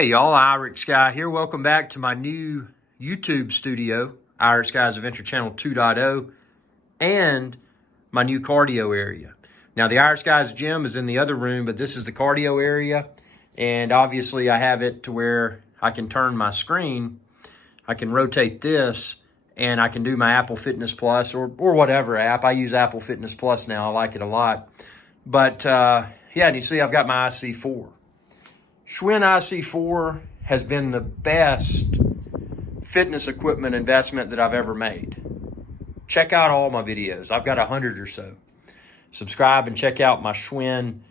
Hey y'all, Irish Guy here. Welcome back to my new YouTube studio, Irish Guy's Adventure Channel 2.0, and my new cardio area. Now the Irish Guy's gym is in the other room, but this is the cardio area, and obviously I have it to where I can turn my screen, I can rotate this, and I can do my Apple Fitness Plus or whatever app. I use Apple Fitness Plus now. I like it a lot. But yeah, and you see I've got my IC4. Schwinn IC4 has been the best fitness equipment investment that I've ever made. Check out all my videos. I've got 100 or so. Subscribe and check out my Schwinn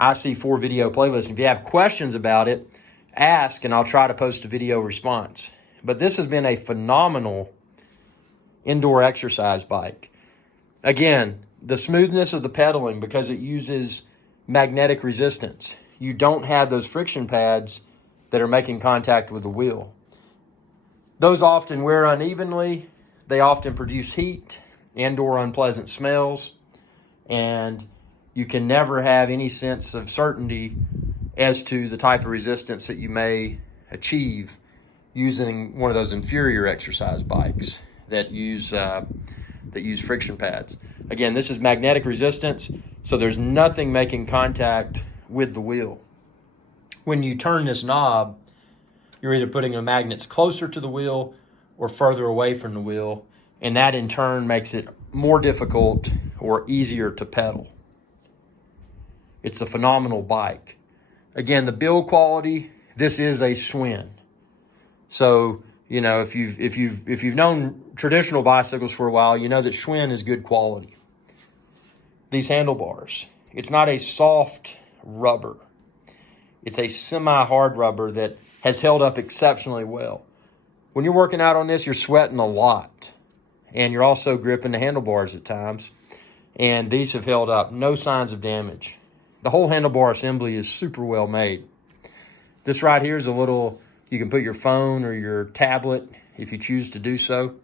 IC4 video playlist. If you have questions about it, ask and I'll try to post a video response. But this has been a phenomenal indoor exercise bike. Again, the smoothness of the pedaling because it uses magnetic resistance. You don't have those friction pads that are making contact with the wheel. Those often wear unevenly. They often produce heat and/or unpleasant smells. And you can never have any sense of certainty as to the type of resistance that you may achieve using one of those inferior exercise bikes that use friction pads. Again, this is magnetic resistance, so there's nothing making contact with the wheel. When you turn this knob, you're either putting the magnets closer to the wheel or further away from the wheel, and that in turn makes it more difficult or easier to pedal. It's a phenomenal bike. Again, the build quality, this is a Schwinn. So, you know, if you've known traditional bicycles for a while, you know that Schwinn is good quality. These handlebars, it's not a soft rubber. It's a semi-hard rubber that has held up exceptionally well. When you're working out on this, you're sweating a lot. And you're also gripping the handlebars at times. And these have held up. No signs of damage. The whole handlebar assembly is super well made. This right here is a little, you can put your phone or your tablet if you choose to do so.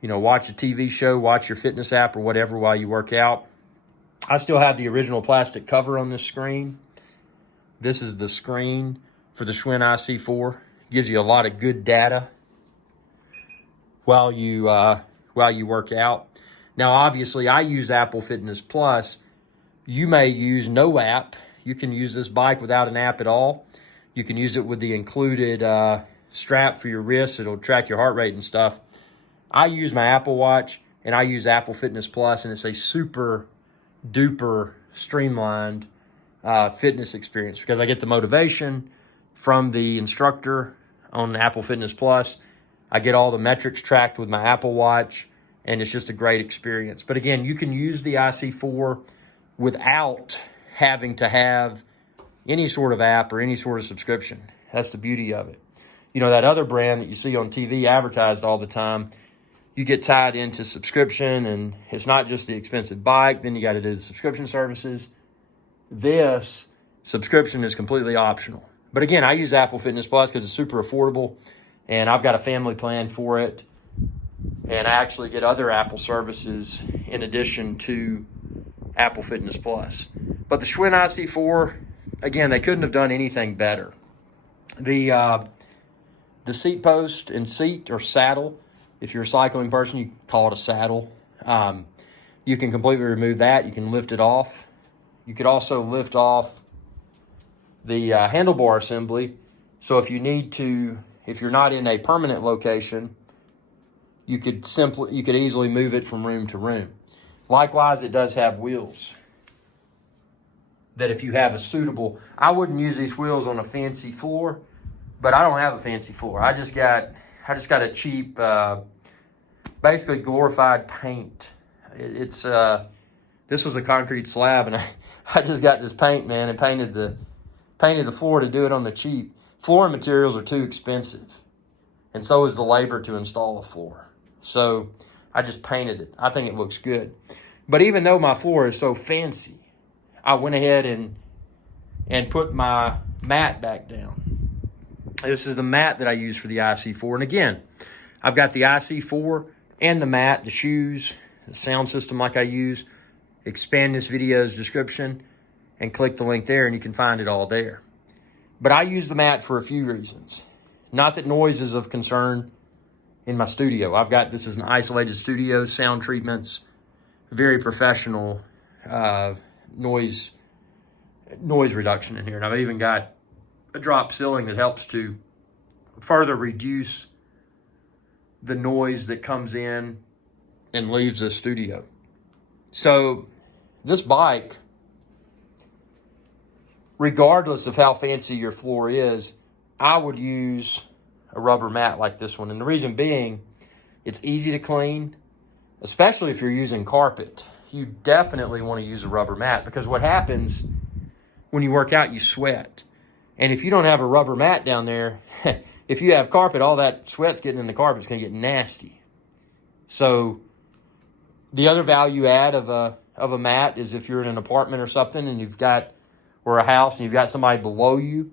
You know, watch a TV show, watch your fitness app or whatever while you work out. I still have the original plastic cover on this screen. This is the screen for the Schwinn IC4. Gives you a lot of good data while you work out. Now, obviously, I use Apple Fitness Plus. You may use no app. You can use this bike without an app at all. You can use it with the included strap for your wrists. It'll track your heart rate and stuff. I use my Apple Watch, and I use Apple Fitness Plus, and it's a super duper streamlined fitness experience because I get the motivation from the instructor on Apple Fitness Plus. I get all the metrics tracked with my Apple Watch, and it's just a great experience. But again, you can use the IC4 without having to have any sort of app or any sort of subscription. That's the beauty of it. You know, that other brand that you see on TV advertised all the time, you get tied into subscription, and it's not just the expensive bike. Then you got to do the subscription services. This subscription is completely optional. But again, I use Apple Fitness Plus because it's super affordable, and I've got a family plan for it. And I actually get other Apple services in addition to Apple Fitness Plus. But the Schwinn IC4, again, they couldn't have done anything better. The seat post and seat or saddle, if you're a cycling person, you call it a saddle. You can completely remove that. You can lift it off. You could also lift off the handlebar assembly. So if you need to, if you're not in a permanent location, you could easily move it from room to room. Likewise, it does have wheels that if you have a suitable, I wouldn't use these wheels on a fancy floor, but I don't have a fancy floor. I just got a cheap, basically glorified paint. This was a concrete slab, and I just got this paint, man, and painted the floor to do it on the cheap. Flooring materials are too expensive, and so is the labor to install a floor. So I just painted it. I think it looks good. But even though my floor is so fancy, I went ahead and put my mat back down. This is the mat that I use for the IC4. And again, I've got the IC4 and the mat, the shoes, the sound system like I use. Expand this video's description and click the link there and you can find it all there. But I use the mat for a few reasons. Not that noise is of concern in my studio. This is an isolated studio, sound treatments, very professional noise reduction in here. And I've even got a drop ceiling that helps to further reduce the noise that comes in and leaves the studio. So this bike, regardless of how fancy your floor is, I would use a rubber mat like this one. And the reason being, it's easy to clean, especially if you're using carpet. You definitely want to use a rubber mat, because what happens when you work out, you sweat. And if you don't have a rubber mat down there, if you have carpet, all that sweat's getting in the carpet. It's going to get nasty. So the other value add of a mat is if you're in an apartment or something and or a house and you've got somebody below you,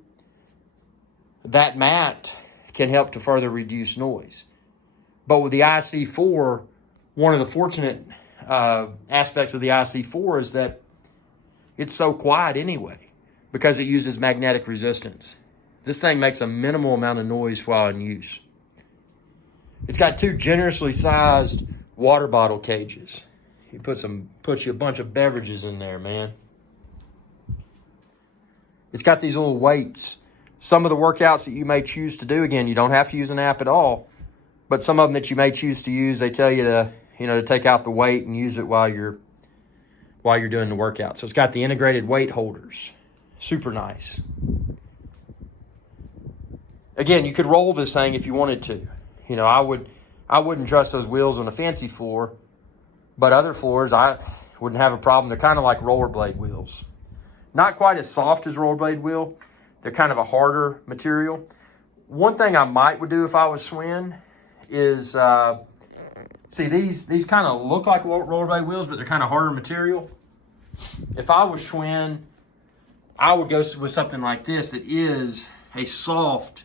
that mat can help to further reduce noise. But with the IC4, one of the fortunate aspects of the IC4 is that it's so quiet anyway, because it uses magnetic resistance. This thing makes a minimal amount of noise while in use. It's got 2 generously sized water bottle cages. He puts you a bunch of beverages in there, man. It's got these little weights. Some of the workouts that you may choose to do, again, you don't have to use an app at all, but some of them that you may choose to use, they tell you to take out the weight and use it while you're doing the workout. So it's got the integrated weight holders. Super nice. Again, you could roll this thing if you wanted to. I wouldn't trust those wheels on a fancy floor, but other floors I wouldn't have a problem. They're kind of like rollerblade wheels. Not quite as soft as rollerblade wheel. They're kind of a harder material. One thing I would do if I was Schwinn is, see, these kind of look like rollerblade wheels, but they're kind of harder material. If I was Schwinn, I would go with something like this that is a soft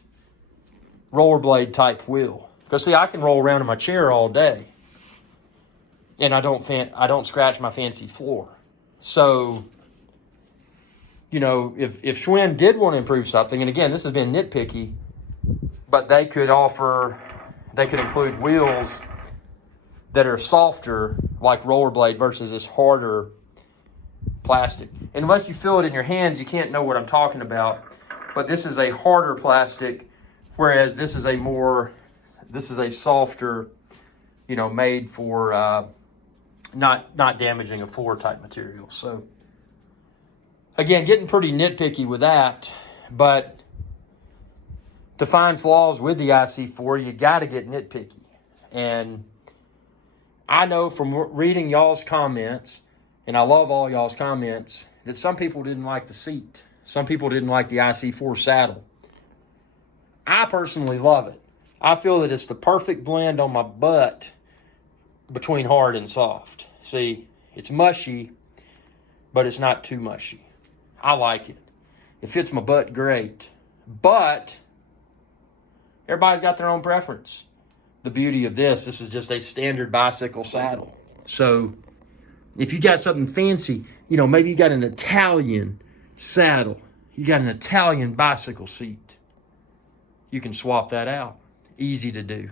rollerblade type wheel. Because see, I can roll around in my chair all day, and I don't scratch my fancy floor. So, if Schwinn did want to improve something, and again, this has been nitpicky, but they could include wheels that are softer, like rollerblade, versus this harder plastic. And unless you feel it in your hands, you can't know what I'm talking about. But this is a harder plastic, whereas this is a softer, made for not damaging a floor type material. So again, getting pretty nitpicky with that, but to find flaws with the IC4, you got to get nitpicky. And I know from reading y'all's comments, and I love all y'all's comments, that some people didn't like the seat. Some people didn't like the IC4 saddle. I personally love it. I feel that it's the perfect blend on my butt between hard and soft. See, it's mushy, but it's not too mushy. I like it. It fits my butt great. But everybody's got their own preference. The beauty of this is just a standard bicycle saddle. So if you got something fancy, maybe you got an Italian saddle, you got an Italian bicycle seat, you can swap that out. Easy to do.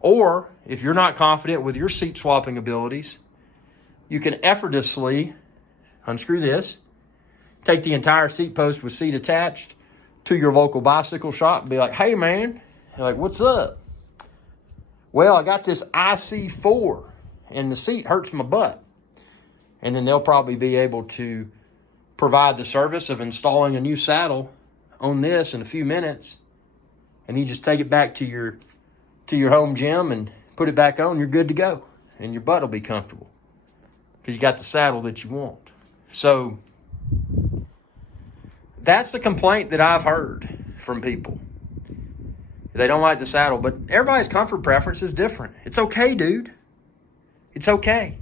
Or if you're not confident with your seat swapping abilities, you can effortlessly unscrew this, take the entire seat post with seat attached to your local bicycle shop and be like, hey man, they're like, what's up? Well, I got this IC4 and the seat hurts my butt. And then they'll probably be able to provide the service of installing a new saddle on this in a few minutes. And you just take it back to your home gym and put it back on, you're good to go. And your butt will be comfortable because you got the saddle that you want. So that's the complaint that I've heard from people. They don't like the saddle, but everybody's comfort preference is different. It's okay, dude. It's okay.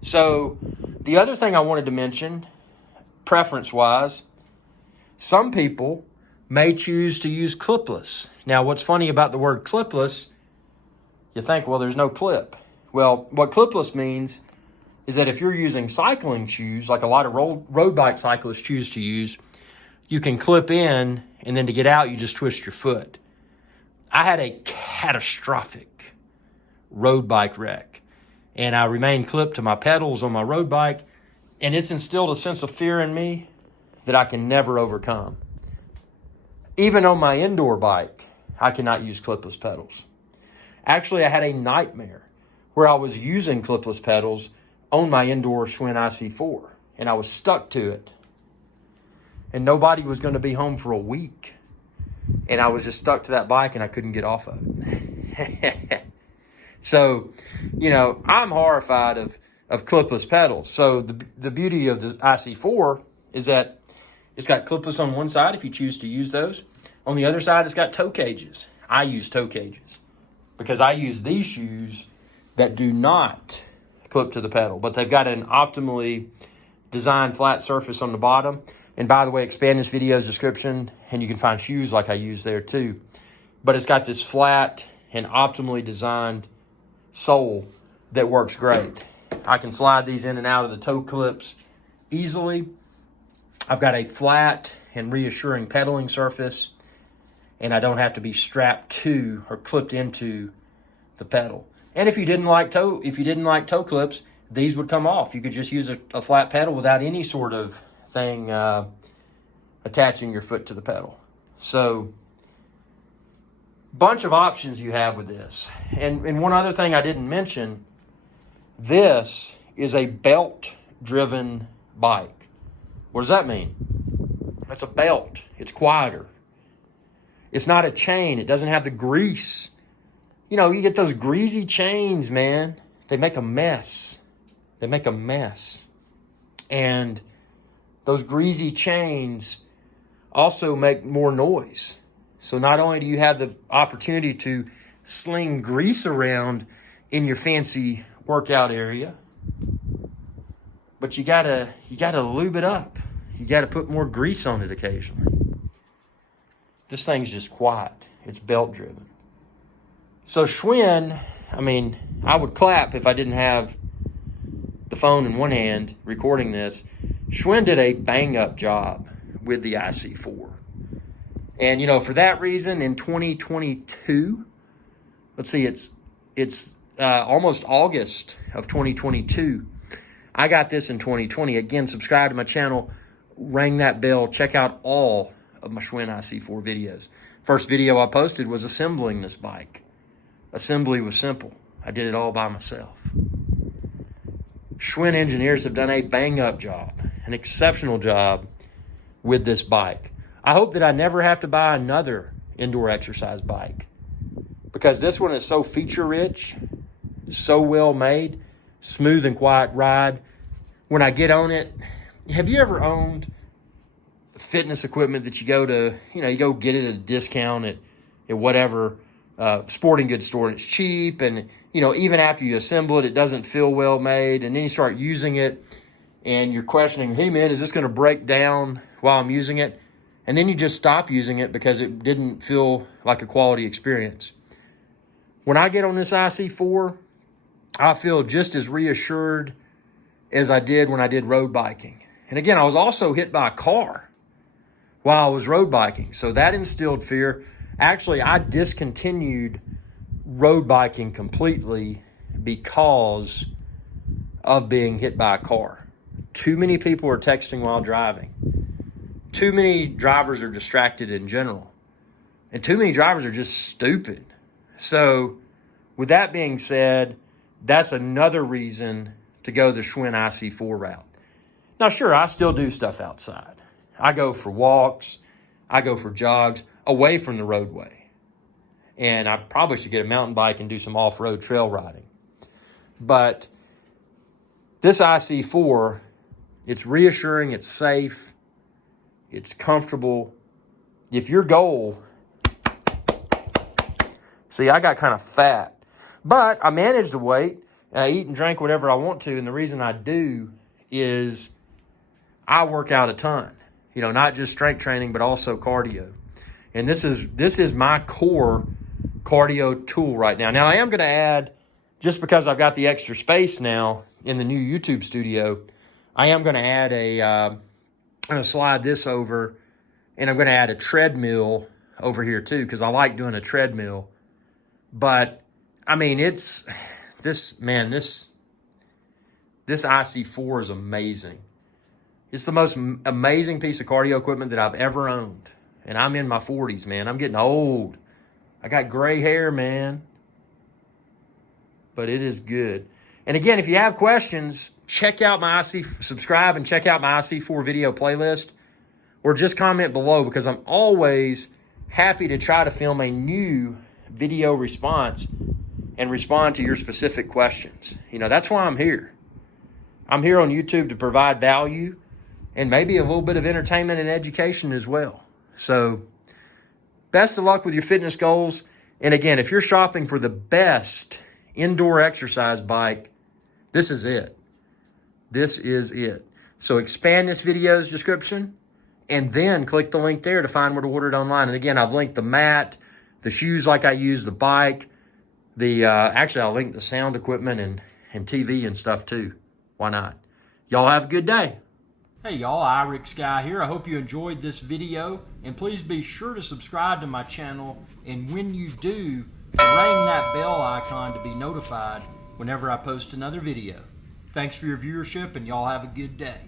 So the other thing I wanted to mention, preference-wise, some people may choose to use clipless. Now, what's funny about the word clipless, you think, well, there's no clip. Well, what clipless means is that if you're using cycling shoes, like a lot of road bike cyclists choose to use, you can clip in, and then to get out, you just twist your foot. I had a catastrophic road bike wreck, and I remained clipped to my pedals on my road bike, and it's instilled a sense of fear in me that I can never overcome. Even on my indoor bike, I cannot use clipless pedals. Actually, I had a nightmare where I was using clipless pedals on my indoor Schwinn IC4, and I was stuck to it. And nobody was going to be home for a week. And I was just stuck to that bike, and I couldn't get off of it. So, I'm horrified of clipless pedals. So the beauty of the IC4 is that it's got clipless on one side if you choose to use those. On the other side, it's got toe cages. I use toe cages because I use these shoes that do not clip to the pedal, but they've got an optimally designed flat surface on the bottom. And by the way, expand this video's description and you can find shoes like I use there too. But it's got this flat and optimally designed sole that works great. I can slide these in and out of the toe clips easily. I've got a flat and reassuring pedaling surface, and I don't have to be strapped to or clipped into the pedal. And if you didn't like toe clips, these would come off. You could just use a flat pedal without any sort of thing attaching your foot to the pedal. So, bunch of options you have with this. And one other thing I didn't mention, this is a belt-driven bike. What does that mean? It's a belt. It's quieter. It's not a chain. It doesn't have the grease. You get those greasy chains, man. They make a mess. And those greasy chains also make more noise. So not only do you have the opportunity to sling grease around in your fancy workout area, but you gotta lube it up. You gotta put more grease on it occasionally. This thing's just quiet. It's belt driven. So Schwinn, I would clap if I didn't have the phone in one hand recording this. Schwinn did a bang up job with the IC4. And, for that reason, in 2022, let's see, it's almost August of 2022. I got this in 2020. Again, subscribe to my channel, ring that bell, check out all of my Schwinn IC4 videos. First video I posted was assembling this bike. Assembly was simple. I did it all by myself. Schwinn engineers have done a bang-up job, an exceptional job with this bike. I hope that I never have to buy another indoor exercise bike because this one is so feature-rich, so well-made, smooth and quiet ride. When I get on it, have you ever owned fitness equipment that you go to, you go get it at a discount at whatever sporting goods store, and it's cheap, and even after you assemble it, it doesn't feel well made, and then you start using it and you're questioning, hey man, is this going to break down while I'm using it? And then you just stop using it because it didn't feel like a quality experience. When I get on this IC4, I feel just as reassured as I did when I did road biking. And again, I was also hit by a car while I was road biking, so that instilled fear. Actually, I discontinued road biking completely because of being hit by a car. Too many people are texting while driving. Too many drivers are distracted in general. And too many drivers are just stupid. So, with that being said, that's another reason to go the Schwinn IC4 route. Now, sure, I still do stuff outside. I go for walks. I go for jogs away from the roadway. And I probably should get a mountain bike and do some off-road trail riding. But this IC4, it's reassuring, it's safe, it's comfortable. If your goal, see, I got kind of fat, but I manage the weight, and I eat and drink whatever I want to, and the reason I do is I work out a ton. Not just strength training, but also cardio. And this is my core cardio tool right now. Now, I am going to add, just because I've got the extra space now in the new YouTube studio, I am going to add I'm going to slide this over And I'm going to add a treadmill over here too, because I like doing a treadmill. But I mean, this IC4 is amazing. It's the most amazing piece of cardio equipment that I've ever owned. And I'm in my 40s, man. I'm getting old. I got gray hair, man. But it is good. And again, if you have questions, check out my subscribe and check out my IC4 video playlist, or just comment below, because I'm always happy to try to film a new video response and respond to your specific questions. You know, that's why I'm here. I'm here on YouTube to provide value and maybe a little bit of entertainment and education as well. So best of luck with your fitness goals. And again, if you're shopping for the best indoor exercise bike, this is it. This is it. So expand this video's description and then click the link there to find where to order it online. And again, I've linked the mat, the shoes like I use, the bike, actually I'll link the sound equipment and TV and stuff too. Why not? Y'all have a good day. Hey y'all, IRIX Guy here. I hope you enjoyed this video, and please be sure to subscribe to my channel, and when you do, ring that bell icon to be notified whenever I post another video. Thanks for your viewership, and y'all have a good day.